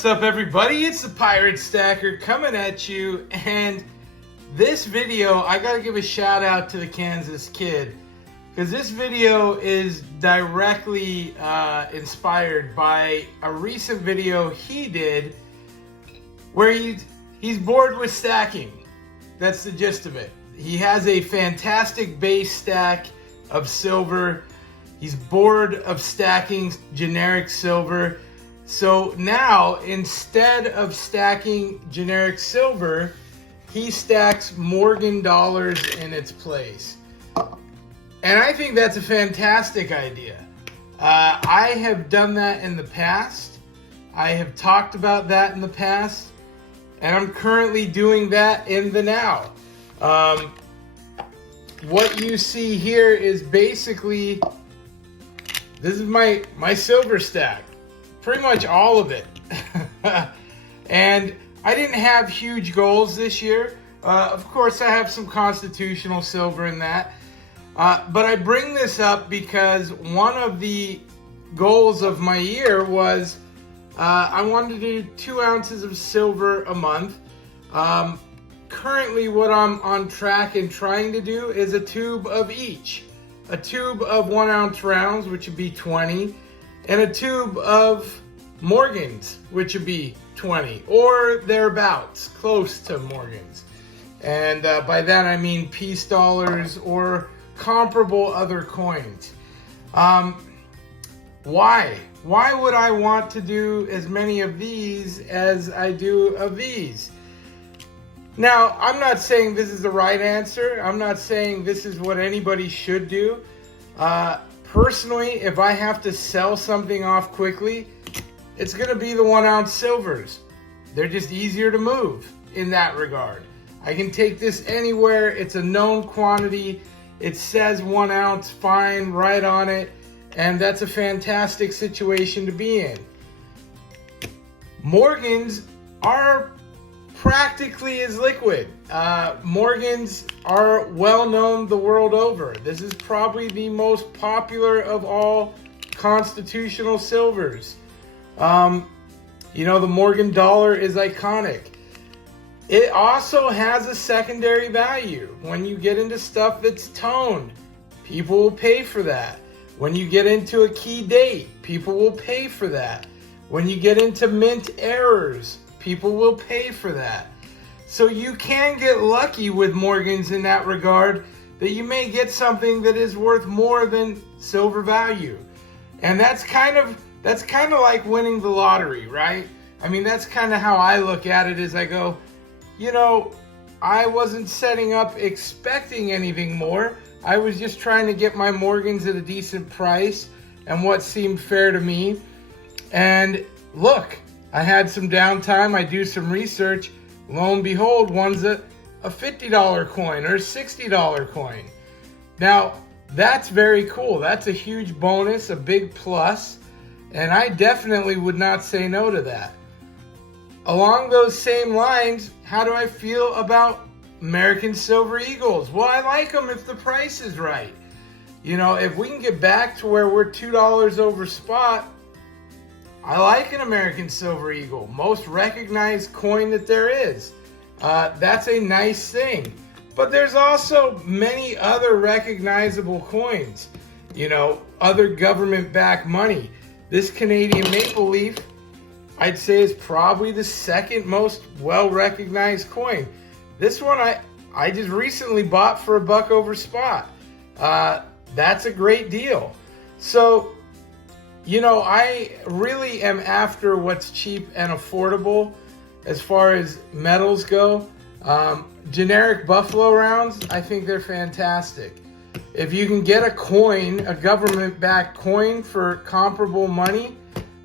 What's up, everybody? It's the Pirate Stacker coming at you, and this video, I gotta give a shout out to the Kansas Kid, because this video is directly inspired by a recent video he did where he's bored with stacking. That's the gist of it. He has a fantastic base stack of silver. He's bored of stacking generic silver. So now, instead of stacking generic silver, he stacks Morgan dollars in its place. And I think that's a fantastic idea. I have done that in the past. I have talked about that in the past. And I'm currently doing that in the now. What you see here is basically, this is my silver stack. Pretty much all of it. And I didn't have huge goals this year. Of course, I have some constitutional silver in that. But I bring this up because one of the goals of my year was I wanted to do 2 ounces of silver a month. Currently, what I'm on track and trying to do is a tube of each. A tube of 1 ounce rounds, which would be 20. And a tube of Morgans, which would be 20, or thereabouts, close to Morgans. And by that I mean peace dollars or comparable other coins. Why? Why would I want to do as many of these as I do of these? Now, I'm not saying this is the right answer. I'm not saying this is what anybody should do. Personally, if I have to sell something off quickly, it's going to be the 1 ounce silvers. They're just easier to move in that regard. I can take this anywhere. It's a known quantity. It says 1 ounce fine right on it. And that's a fantastic situation to be in. Morgans are practically as liquid. Morgans are well known the world over. This is probably the most popular of all constitutional silvers. You know, the Morgan dollar is iconic. It also has a secondary value. When you get into stuff that's toned, people will pay for that. When you get into a key date, people will pay for that. When you get into mint errors, people will pay for that. So you can get lucky with Morgans in that regard, that you may get something that is worth more than silver value. And that's kind of like winning the lottery, right? I mean, that's kind of how I look at it, is I go, you know, I wasn't setting up expecting anything more. I was just trying to get my Morgans at a decent price and what seemed fair to me. And look, I had some downtime. I do some research. Lo and behold, one's a $50 coin or a $60 coin. Now, that's very cool. That's a huge bonus, a big plus. And I definitely would not say no to that. Along those same lines, how do I feel about American Silver Eagles? Well, I like them if the price is right. You know, if we can get back to where we're $2 over spot, I like an American Silver Eagle. Most recognized coin that there is. That's a nice thing. But there's also many other recognizable coins. You know, other government-backed money. This Canadian Maple Leaf, I'd say, is probably the second most well-recognized coin. This one I just recently bought for $1 over spot. That's a great deal. So, you know, I really am after what's cheap and affordable as far as metals go. Generic Buffalo rounds, I think they're fantastic. If you can get a coin, a government-backed coin for comparable money,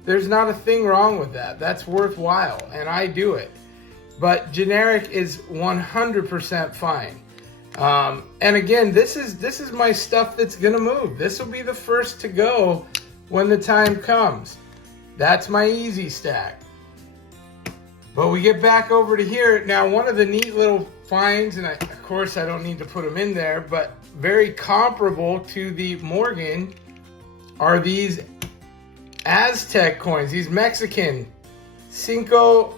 there's not a thing wrong with that. That's worthwhile, and I do it. But generic is 100% fine. And again, this is my stuff that's gonna move. This will be the first to go when the time comes. That's my easy stack. But we get back over to here. Now, one of the neat little finds, and of course I don't need to put them in there, but very comparable to the Morgan are these Aztec coins, these Mexican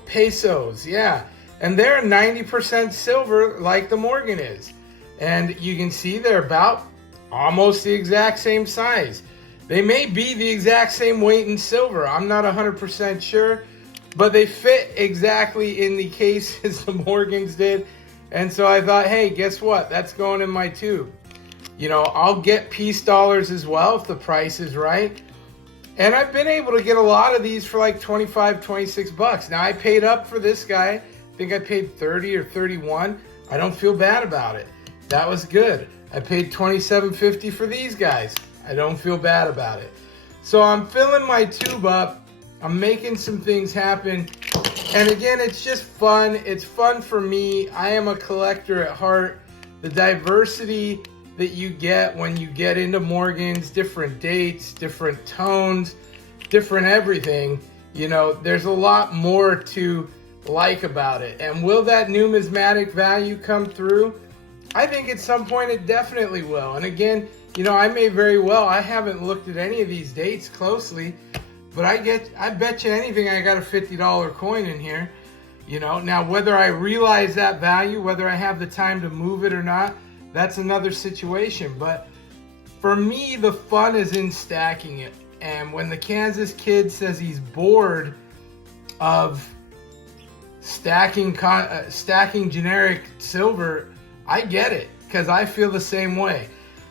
pesos. Yeah. And they're 90% silver like the Morgan is. And you can see they're about almost the exact same size. They may be the exact same weight in silver. I'm not 100% sure, but they fit exactly in the case as the Morgans did. And so I thought, hey, guess what? That's going in my tube. You know, I'll get piece dollars as well if the price is right. And I've been able to get a lot of these for like 25, 26 bucks. Now I paid up for this guy. I think I paid 30 or 31. I don't feel bad about it. That was good. I paid $27.50 for these guys. I don't feel bad about it. So I'm filling my tube up. I'm making some things happen. And again, it's just fun. It's fun for me. I am a collector at heart. The diversity that you get when you get into Morgans, different dates, different tones, different everything, you know, there's a lot more to like about it. And will that numismatic value come through? I think at some point it definitely will. And again, you know, I may very well, I haven't looked at any of these dates closely, but I bet you anything I got a $50 coin in here. You know, now whether I realize that value, whether I have the time to move it or not, that's another situation. But for me, the fun is in stacking it. And when the Kansas kid says he's bored of stacking generic silver, I get it, because I feel the same way.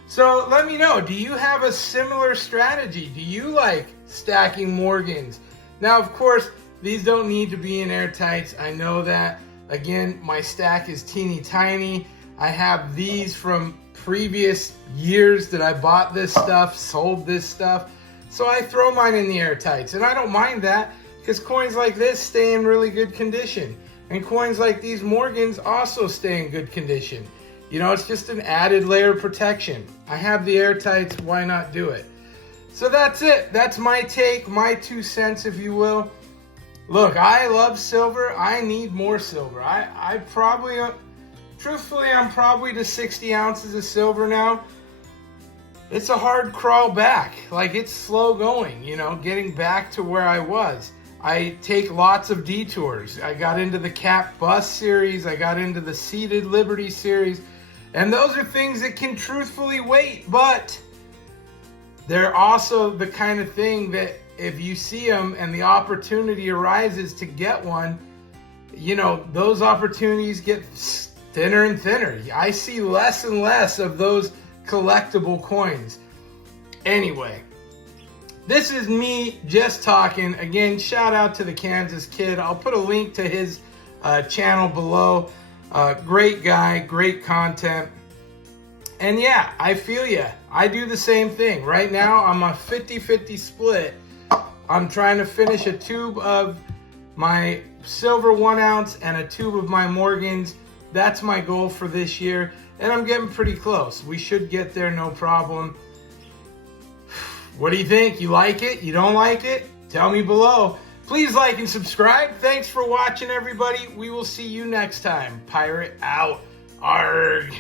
So let me know, do you have a similar strategy? Do you like stacking Morgans? Now, of course, these don't need to be in airtights. I know that. Again, my stack is teeny tiny. I have these from previous years that I bought this stuff, sold this stuff. So I throw mine in the airtights, and I don't mind that because coins like this stay in really good condition. And coins like these Morgans also stay in good condition. You know, it's just an added layer of protection. I have the airtights, why not do it? So that's it. That's my take, my 2 cents, if you will. Look, I love silver. I need more silver. I probably, truthfully, I'm probably to 60 ounces of silver now. It's a hard crawl back. Like, it's slow going, you know, getting back to where I was. I take lots of detours. I got into the Cap Bus series. I got into the Seated Liberty series. And those are things that can truthfully wait, but they're also the kind of thing that if you see them and the opportunity arises to get one, you know, those opportunities get thinner and thinner. I see less and less of those collectible coins. Anyway, this is me just talking. Again, shout out to the Kansas kid. I'll put a link to his channel below. Great guy, great content. And yeah, I feel ya. I do the same thing. Right now, I'm a 50-50 split. I'm trying to finish a tube of my silver 1 ounce and a tube of my Morgans. That's my goal for this year. And I'm getting pretty close. We should get there, no problem. What do you think? You like it? You don't like it? Tell me below. Please like and subscribe. Thanks for watching, everybody. We will see you next time. Pirate out. Arg.